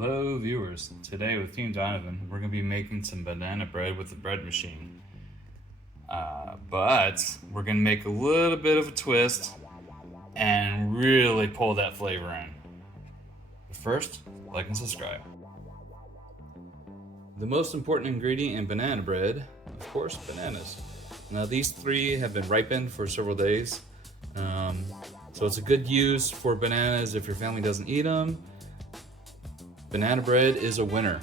Hello viewers, today with Team Donovan, we're going to be making some banana bread with the bread machine. But we're going to make a little bit of a twist and really pull that flavor in. But first, like and subscribe. The most important ingredient in banana bread, of course, bananas. Now these three have been ripened for several days. So it's a good use for bananas if your family doesn't eat them. Banana bread is a winner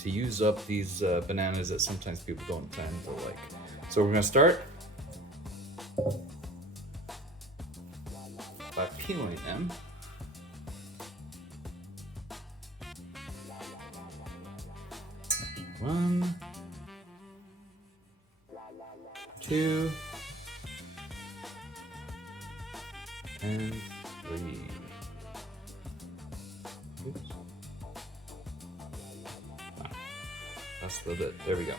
to use up these bananas that sometimes people don't tend to like. So we're gonna start by peeling them. One, two, and three. Oops. That's a little bit, there we go.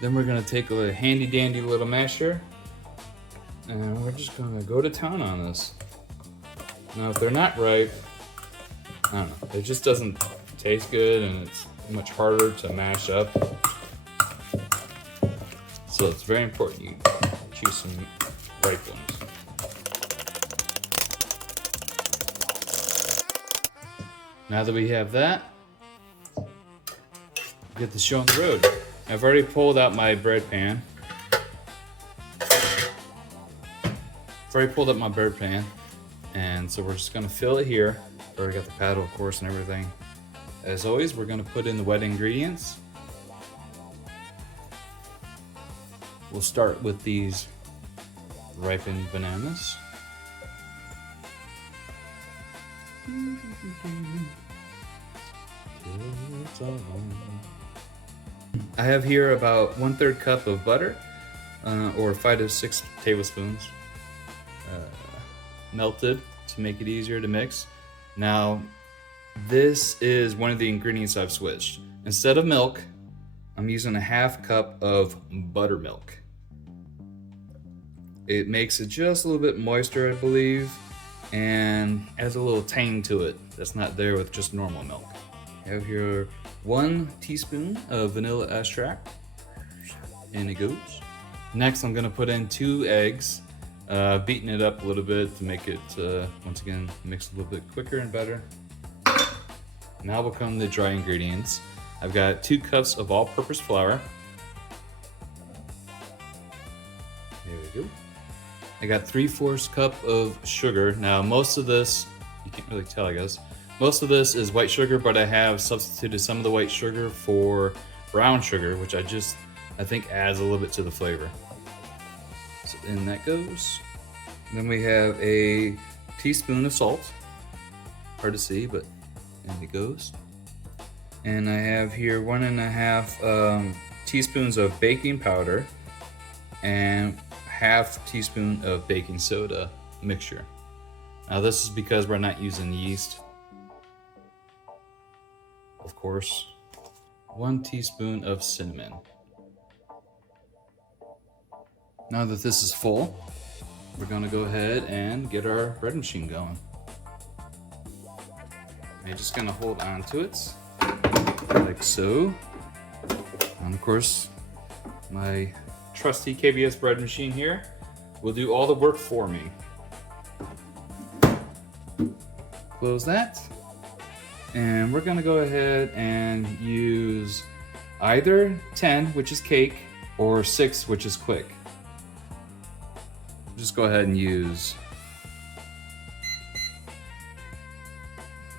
Then we're gonna take a handy dandy little masher and we're just gonna go to town on this. Now if they're not ripe, I don't know, it just doesn't taste good and it's much harder to mash up. So it's very important you choose some ripe ones. Now that we have that, get the show on the road. I've already pulled out my bread pan. And so we're just gonna fill it here. Already got the paddle, of course, and everything. As always, we're gonna put in the wet ingredients. We'll start with these ripened bananas. I have here about 1/3 cup of butter, or 5 to 6 tablespoons, melted to make it easier to mix. Now, this is one of the ingredients I've switched. Instead of milk, I'm using a 1/2 cup of buttermilk. It makes it just a little bit moister, I believe, and adds a little tang to it that's not there with just normal milk. I have here 1 teaspoon of vanilla extract, and it goes. Next, I'm gonna put in 2 eggs, beating it up a little bit to make it, once again, mix a little bit quicker and better. Now will come the dry ingredients. I've got 2 cups of all-purpose flour. There we go. I got 3/4 cup of sugar. Now most of this, you can't really tell I guess, most of this is white sugar, but I have substituted some of the white sugar for brown sugar, which I think adds a little bit to the flavor. So in that goes. Then we have a teaspoon of salt. Hard to see, but in it goes. And I have here 1.5 teaspoons of baking powder and 1/2 teaspoon of baking soda mixture. Now this is because we're not using yeast. Of course, 1 teaspoon of cinnamon. Now that this is full, we're gonna go ahead and get our bread machine going. I'm just gonna hold on to it, like so. And of course, my trusty KBS bread machine here will do all the work for me. Close that. And we're gonna go ahead and use either 10, which is cake, or 6, which is quick. Just go ahead and use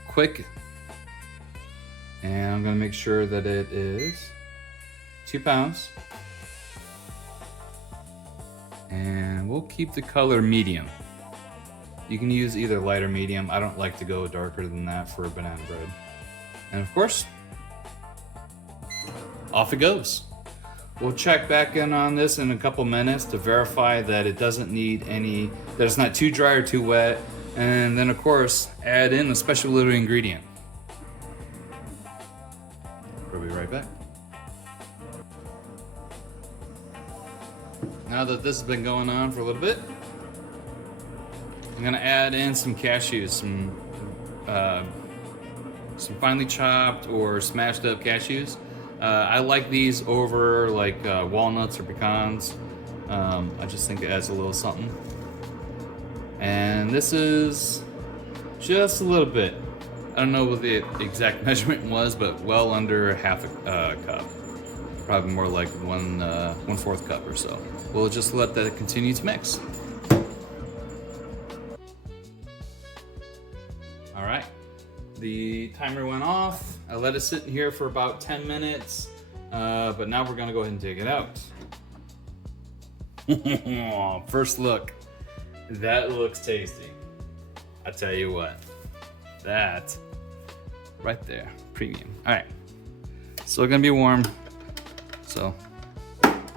quick. And I'm gonna make sure that it is 2 pounds. And we'll keep the color medium. You can use either light or medium. I don't like to go darker than that for banana bread. And of course, off it goes. We'll check back in on this in a couple minutes to verify that it doesn't need that it's not too dry or too wet. And then of course, add in a special little ingredient. We'll be right back. Now that this has been going on for a little bit, I'm gonna add in some cashews, some some finely chopped or smashed up cashews. I like these over like walnuts or pecans. I just think it adds a little something. And this is just a little bit. I don't know what the exact measurement was, but well under half a cup. Probably more like 1/4 cup or so. We'll just let that continue to mix. All right, the timer went off. I let it sit in here for about 10 minutes, but now we're gonna go ahead and take it out. First look, that looks tasty. I tell you what, that right there, premium. All right, still gonna be warm. So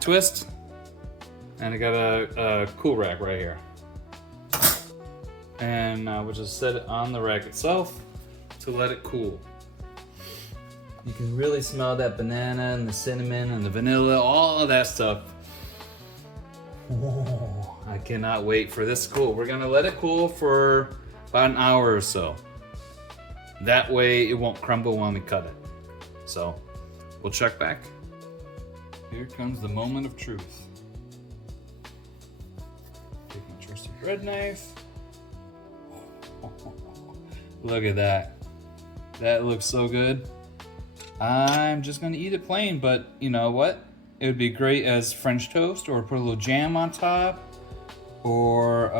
twist, and I got a cool rack right here. And we'll just set it on the rack itself to let it cool. You can really smell that banana and the cinnamon and the vanilla, all of that stuff. Oh, I cannot wait for this to cool. We're gonna let it cool for about an hour or so. That way it won't crumble when we cut it. So we'll check back. Here comes the moment of truth. Take my trusty bread knife. Look at that. That looks so good. I'm just gonna eat it plain, but you know what? It would be great as French toast, or put a little jam on top, or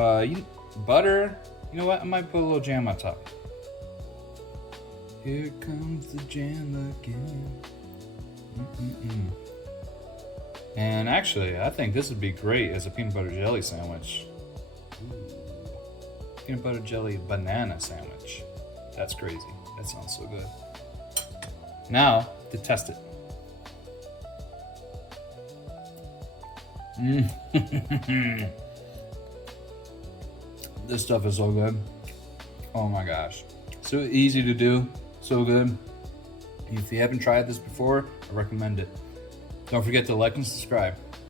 butter. You know what? I might put a little jam on top. Here comes the jam again. And actually, I think this would be great as a peanut butter jelly sandwich. Peanut butter jelly banana sandwich. That's crazy. That sounds so good. Now, to test it. This stuff is so good. Oh my gosh. So easy to do, so good. If you haven't tried this before, I recommend it. Don't forget to like and subscribe.